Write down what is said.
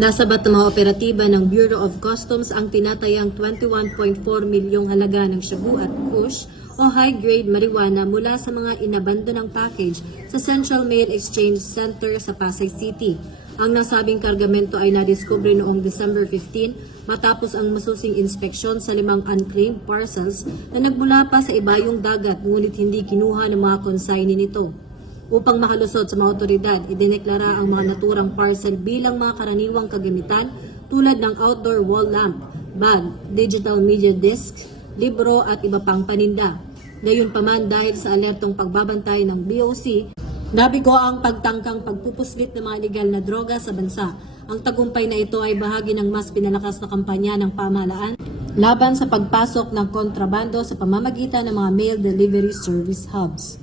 Nasabat ng mga operatiba ng Bureau of Customs ang tinatayang 21.4 milyong halaga ng shabu at kush o high-grade marijuana mula sa mga inabandonang package sa Central Mail Exchange Center sa Pasay City. Ang nasabing kargamento ay nadiskubre noong December 15 matapos ang masusing inspeksyon sa 5 unclaimed parcels na nagmula pa sa ibayong dagat ngunit hindi kinuha ng mga consignee nito. Upang makalusot sa mga otoridad, idineklara ang mga naturang parcel bilang mga karaniwang kagamitan tulad ng outdoor wall lamp, bag, digital media disc, libro at iba pang paninda. Gayunpaman dahil sa alertong pagbabantay ng BOC, nabigo ang pagtangkang pagpupuslit ng mga ilegal na droga sa bansa. Ang tagumpay na ito ay bahagi ng mas pinalakas na kampanya ng pamahalaan laban sa pagpasok ng kontrabando sa pamamagitan ng mga mail delivery service hubs.